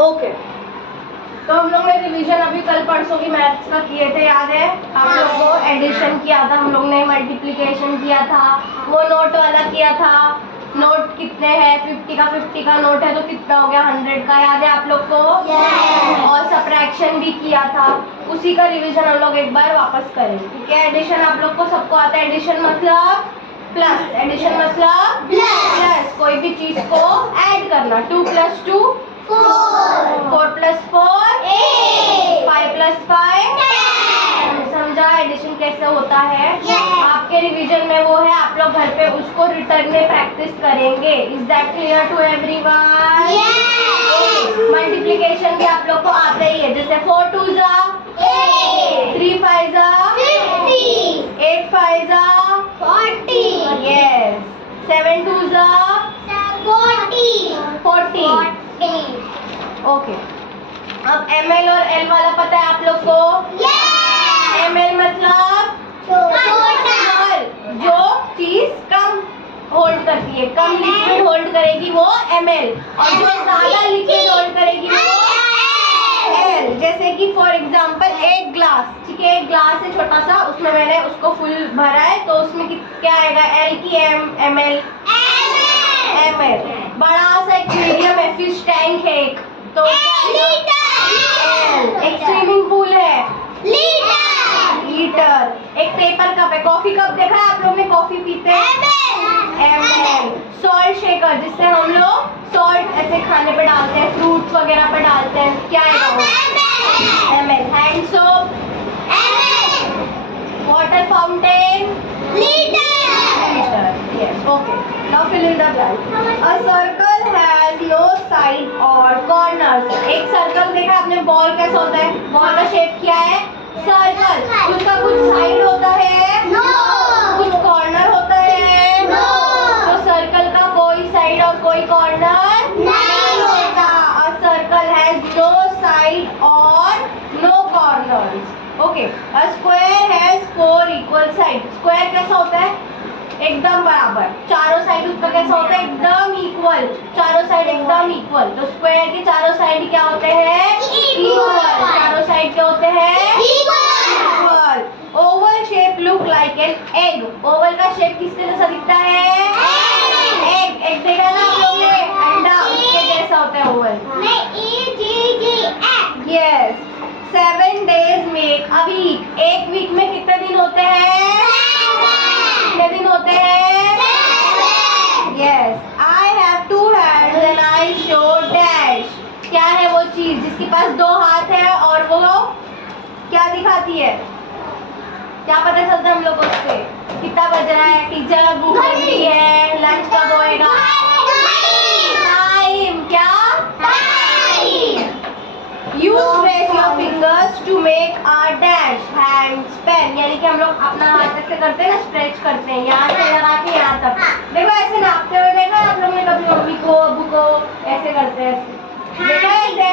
Okay, तो हम लोग ने रिवीजन अभी कल परसों की मैथ्स का किए थे, याद है आप लोग को? एडिशन किया था हम लोग ने, मल्टीप्लिकेशन किया था, वो नोट वाला किया था। नोट कितने हैं? 50 का नोट है तो कितना हो गया? 100 का, याद है आप लोग को? और सब्ट्रैक्शन भी किया था, उसी का रिवीजन हम लोग एक बार वापस करेंगे, ठीक है? एडिशन आप लोग को सबको आता है, एडिशन मतलब प्लस, एडिशन मतलब प्लस, कोई भी चीज को ऐड करना। 2 + 2 4 + 4 5 + 5 समझा एडिशन कैसे होता है? आपके रिवीजन में वो है, आप लोग घर पे उसको रिटर्न में प्रैक्टिस करेंगे। Is that clear to everyone? Multiplication भी आप लोग को आता ही है, जैसे 4 2 ज़ा 3 5 ज़ा 8 5 ज़ा 40, यस 7 2 ज़ा 40। ओके, अब ml और l वाला पता है आप लोग को? ml मतलब स्मॉल, जो चीज कम होल्ड करती है, कम लिक्विड होल्ड करेगी वो ml, और जो ज्यादा लिक्विड होल्ड करेगी वो l। जैसे कि फॉर एग्जांपल एक ग्लास, ठीक है, एक ग्लास है छोटा सा, उसमें मैंने उसको फुल भरा है, तो उसमें क्या आएगा? l की ml, ml। बड़ा सा एक मीडियम है, फिश टैंक है एक, तो एक स्विमिंग पूल है, लीटर। एक पेपर कप है, कॉफी कप देखा है आप लोग ने? कॉफी पीते हैं, ml। सॉल्ट शेकर, जिससे हम लोग सॉल्ट ऐसे खाने पे डालते हैं, फ्रूट्स वगैरह पे डालते हैं, क्या है वो? ml। Hand soap, water fountain, litre. Yes, okay. Now fill in the blank. A circle has no side or corners. एक सर्कल देखा आपने? बॉल कैसा होता है? बॉल का शेप क्या है? सर्कल। उसका कुछ साइड होता है? नो। कुछ कॉर्नर होता है? नो। तो सर्कल का कोई साइड और कोई कॉर्नर नहीं होता। A circle has no side or no corners. Okay. A square has 4 equal sides. Square कैसा होता है? एकदम बराबर, चारों साइड उसका कैसा होता है? एकदम इक्वल, चारों साइड एकदम इक्वल। तो स्क्वायर के चारों साइड क्या होते हैं? इक्वल। चारों साइड क्या होते हैं? Equal. Oval shape look like an egg. Oval का शेप किसके जैसा दिखता है? एग। एग देखा ना आप लोग ने? अंडा, उसके जैसा होता है Oval. Yes. 7 days make a week। एक वीक में कितने दिन होते हैं? कितने दिन होते हैं? Yes. I have 2 hands and I show dash। क्या है वो चीज जिसके पास 2 हाथ है और वो क्या दिखाती है? क्या पता चलता हम लोग को उससे? कितना बज रहा है? टीचर भूख लग रही है, लंच कब होएगा? टाइम। क्या? Use raise your fingers to make a dash hand span। यानी कि हम लोग अपना हाथ ऐसे करते हैं ना, स्ट्रेच करते हैं, यहाँ से लगा के यहाँ तक। देखो ऐसे नापते हुए देखा है आप लोग ने कभी? मम्मी को, अबू को ऐसे करते हैं, ऐसे देखा है ऐसे?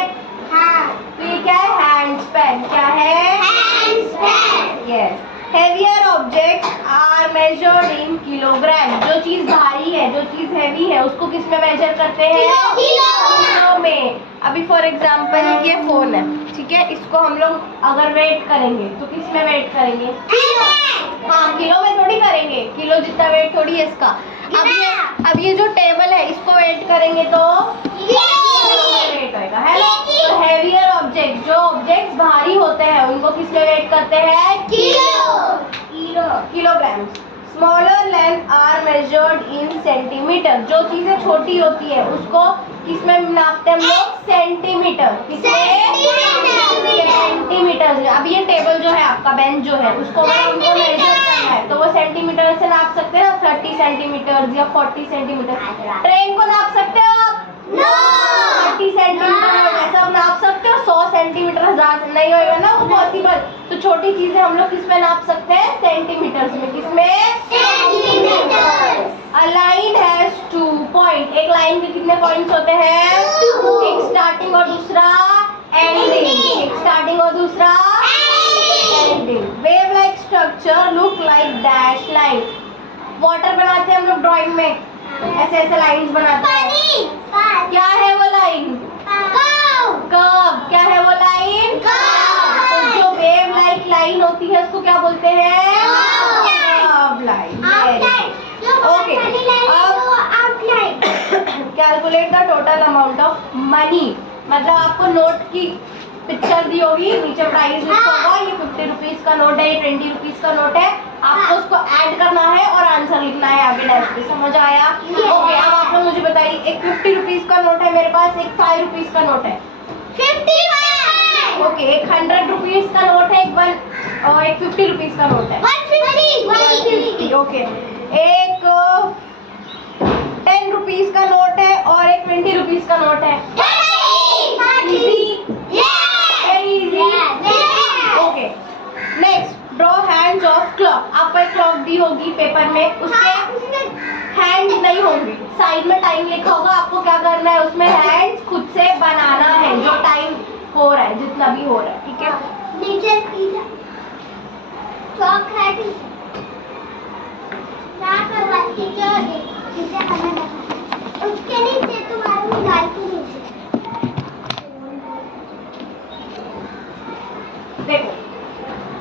तो ये क्या है? Hand span. क्या है? Hand span. Yes. Heavier objects are measured in kilogram. जो चीज भारी है, जो चीज हैवी है, उसको किस में मेजर करते हैं? किलो में। अभी फॉर एग्जांपल ये फोन है, ठीक है, इसको हम लोग अगर वेट करेंगे तो किस में वेट करेंगे? हाँ, किलो में थोड़ी करेंगे, किलो जितना वेट थोड़ी है इसका। अब ये जो टेबल है, इसको वेट करेंगे तो वेट होएगा, है ना? तो हेवियर ऑब्जेक्ट, जो ऑब्जेक्ट्स भारी होते हैं, उनको किस में वेट करते हैं? Kilogram. Smaller length are measured in centimetre. जो चीजें छोटी होती है उसको किस में नापते हैं हम लोग? सेंटीमीटर। सेंटीमीटर में। अब ये टेबल जो है आपका, बेंच जो है, उसको अगर हमको मेजर करना है तो वो सेंटीमीटर से नाप सकते हैं ना, 30 सेंटीमीटर या 40 सेंटीमीटर। ट्रेन को नाप सकते हो आप? 30 सेंटीमीटर ऐसा नाप सकते हो? 100 सेंटीमीटर, 1000 नहीं होगा ना वो पॉसिबल। तो छोटी चीजें हम लोग किस में नाप सकते हैं? सेंटीमीटर में। किसमें? Centimetre. A line has 2 point. एक लाइन के कितने पॉइंट्स होते हैं? एक स्टार्टिंग और दूसरा एंडिंग। एक स्टार्टिंग और दूसरा ending. Wave like structure look like dash line. Water बनाते हैं हम लोग ड्राइंग में, ऐसे ऐसे लाइंस बनाते हैं। क्या है वो लाइन? मनी, मतलब आपको नोट की पिक्चर दी होगी, नीचे प्राइस लिखा होगा, ये 50 रुपीज का नोट है, ये 20 रुपीज का नोट है, आपको उसको ऐड करना है और आंसर लिखना है आगे डैश पे। समझ आया? ओके, अब आप लोग मुझे बताइए, एक 50 रुपीज का नोट है मेरे पास, एक 5 रुपीज का नोट है, 55। ओके, एक 100 रुपीज का नोट है, एक 50 रुपीज का नोट है, 150। ओके, एक 10 रुपीज का नोट है और एक 20 रुपीज का नोट है। Okay, next draw hands of clock. आपको एक क्लॉक दी होगी पेपर में, उसके हैंड्स नहीं होंगे, साइड में टाइम लिखा होगा, आपको क्या करना है, उसमें हैंड्स खुद से बनाना है, जो टाइम हो रहा है, जितना भी हो रहा है, ठीक है। नीचे क्लॉक है, उसके नीचे तुम्हारी गाय के नीचे देखो,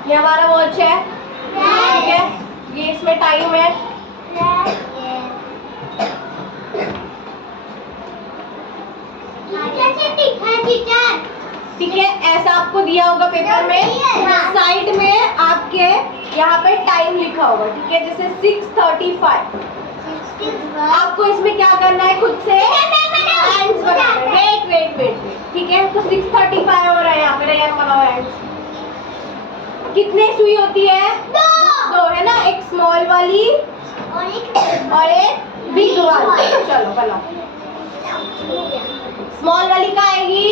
ये हमारा वॉच है, ठीक है, ये इसमें टाइम है, ठीक है, ऐसा आपको दिया होगा पेपर में, साइड में आपके यहाँ पे टाइम लिखा होगा, ठीक है, जैसे 6:35। आपको इसमें क्या करना है, खुद से हैंड्स बनाना है। वेट, ठीक है, तो 6:35 हो रहा है, यहाँ पे रेयर बनाओ हैंड्स। कितने सुई होती है? दो है ना, एक स्मॉल वाली और एक बिग वाली। चलो बनाओ, स्मॉल वाली का आएगी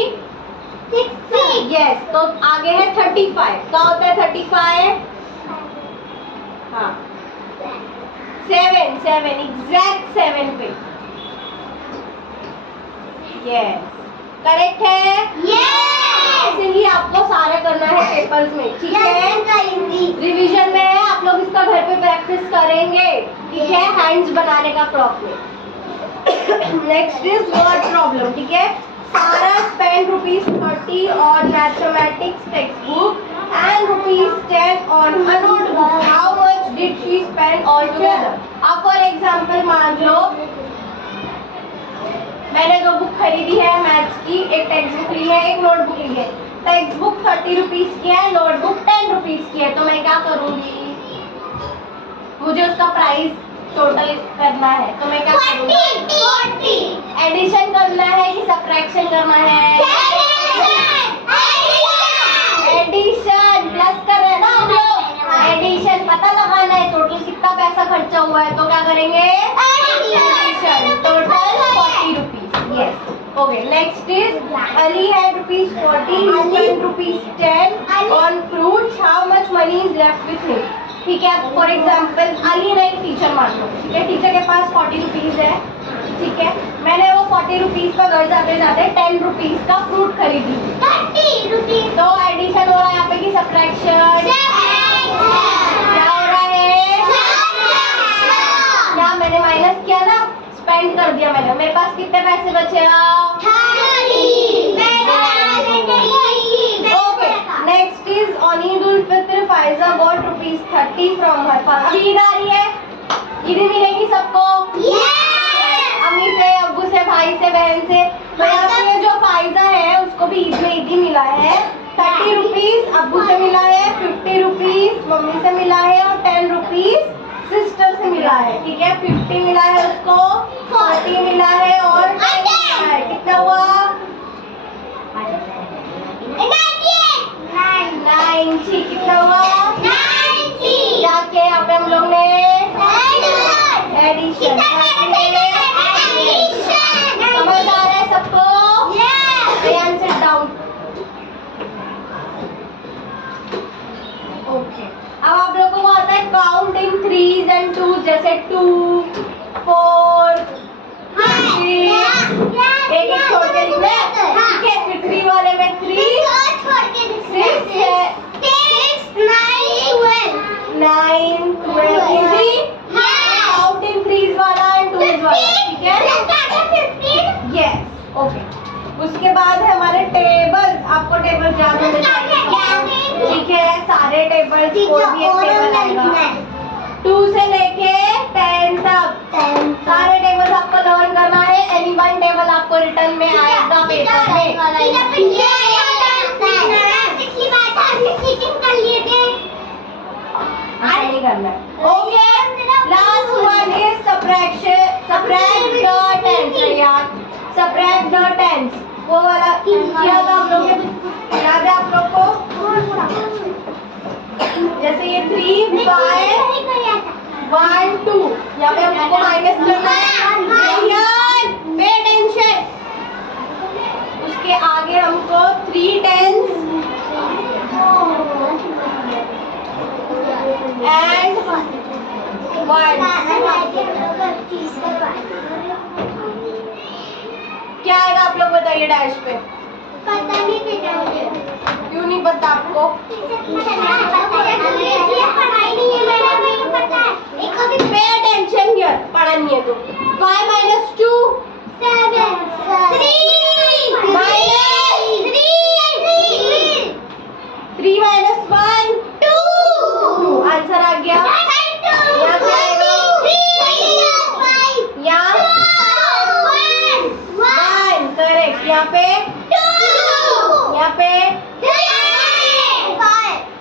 60। यस, तो आगे है 35, क्या होता है 35? हाँ, 7 एग्जैक्ट 7 पे। यस, करेक्ट है। ऐसे ही आपको सारा करना है पेपर्स में, ठीक है। रिवीजन में है, आप लोग इसका घर पे प्रैक्टिस करेंगे, ठीक है, हैंड्स बनाने का क्लॉक में। नेक्स्ट इज वर्ड प्रॉब्लम, ठीक है। सारा spend ₹30 on mathematics text book and ₹10 on a notebook. How much did she spend altogether? अब फॉर एग्जाम्पल मान लो मैंने 2 बुक खरीदी है मैथ्स की, एक टेक्स्ट बुक ली है, एक नोटबुक ली है। टेक्स्ट बुक 30 रुपीज की है, नोटबुक 10 रुपीज की है, तो मैं क्या करूँगी, मुझे उसका प्राइस टोटल करना है, तो मैं क्या करूँगी, एडिशन करना है कि सब्ट्रैक्शन करना है? एडिशन, प्लस कर रहे हैं ना हम लोग, एडिशन पता लगाना है टोटल कितना पैसा खर्चा हुआ है, तो क्या करेंगे, addition, total 40 rupees. Yes, okay, next is Ali had ₹40, ₹10 on fruits. How much money is left with him? ठीक है, फॉर एग्जाम्पल अली नहीं, टीचर मान लो, ठीक है, टीचर के पास 40 रुपीज है, ठीक है, मैंने वो 40 रुपीज का घर जाते जाते 10 रुपीज का फ्रूट खरीदी, 30 रुपीज, तो एडिशन हो रहा है यहाँ पे कि सब्ट्रैक्शन? क्या हो रहा है, क्या मैंने माइनस किया ना, स्पेंड कर दिया मैंने, मेरे पास कितने पैसे बचे? Okay, next is on Eid ul Fitr Pfizer got ₹30 from her father. अभी ईद आ रही है, ईद मिलेगी सबको, अम्मी से, अब्बू से, भाई से, बहन से। तो यहाँ पे जो फाइजा है उसको भी ईद में ईद ही मिला है, 30 रुपीज अब्बू से मिला है, 50 रुपीज मम्मी से मिला है और 10 रुपीज सिस्टर से मिला है, ठीक है, 50 मिला है उसको, 40 मिला है और 10 मिला है, कितना हुआ? 90। कितना हुआ? 90। जाके यहाँ पे हम लोग ने एडिशन, समझ आ रहा है सबको? Sit down. ओके, अब आप लोगों को आता है count in 3s and 2s, जैसे 2, 4, 6, एक छोड़ के लिखना है, ठीक है, फिर 3 वाले में 3, 6, 9, 12, इजी। काउंट इन 3s वाला एंड 2s वाला, ठीक है, यस, ओके। उसके बाद है हमारे टेबल, आपको टेबल याद होने चाहिए, ठीक है, सारे टेबल, कोई भी एक टेबल आएगा 2 से लेके 10 तक, सारे टेबल आपको लर्न करना है। एनी वन टेबल आपको रिटर्न में आएगा पेपर नहीं करना है। Okay, last one is subtract the tens. याद, सब्ट्रैक्ट द टेंस, वो वाला किया था हम लोग ने, याद है आप लोग को? जैसे ये 3 बाय 1 2, यहाँ पे हमको माइनस करना है। पे टेंशन, उसके आगे हमको 3 टेंस एंड 1। क्या आएगा आप लोग बताइए डैश पे? पता नहीं बेटा मुझे। क्यों नहीं पता आपको? पढ़ाई नहीं है मैडम, मुझे पता है। पे अटेंशन हियर, पढ़ा नहीं है तो। 5 minus 2 7 3 minus 3 minus 1 2। आंसर आ गया। यहाँ क्या आएगा? यहाँ 1 करेक्ट। यहाँ पे 2 यहाँ पे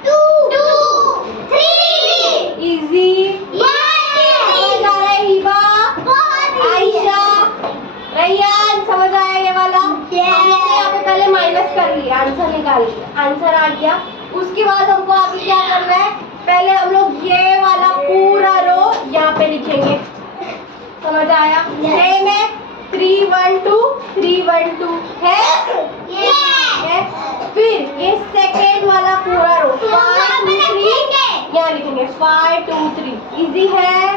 2 3 इजी समझ आ रहा है? हिबा, आयशा, रैयान समझ आया ये वाला? हमने यहाँ पे पहले माइनस कर लिया, आंसर निकाल लिया, आंसर आ गया। उसके बाद हमको आगे क्या करना है? पहले हम लोग ये वाला पूरा रो यहाँ पे लिखेंगे, समझ आया? सेम है, 3 1 2 3 1 2 है। फिर ये सेकेंड वाला पूरा रो 5 2 3 यहाँ लिखेंगे 5 2 3। इजी है?